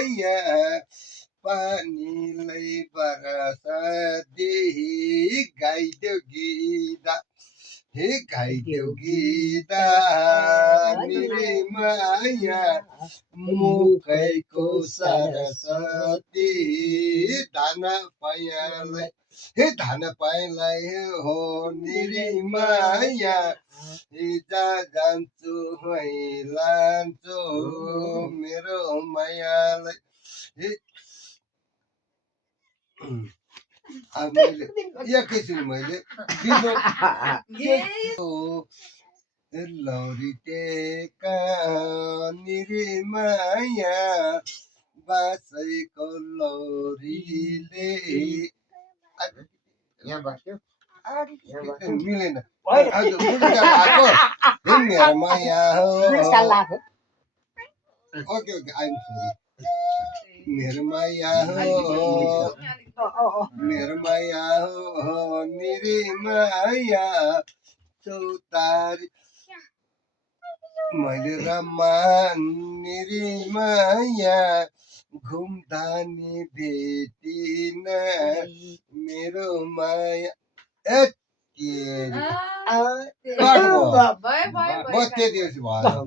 माया पानीलाई बरसदेखि गाइदेऊ गीता हे गाइदेऊ गीता निरी माया मुखैको सरस्वती धन पायालाई हे धन पाइलाई हो निरी माया हिजा जान्छु लान्छु मेरो मायालाई मैले एकैछिन मैले लौरी टेका निरी माया बासैको लौरीले मिलेन मेरो माया हो ओके आइम सरी मेरो माया हो मेरो माया हो निरी माया चौतारी मैले रमा निरी माया घुम्दा नि भेटिन मेरो माया बत्ती दिएपछि भयो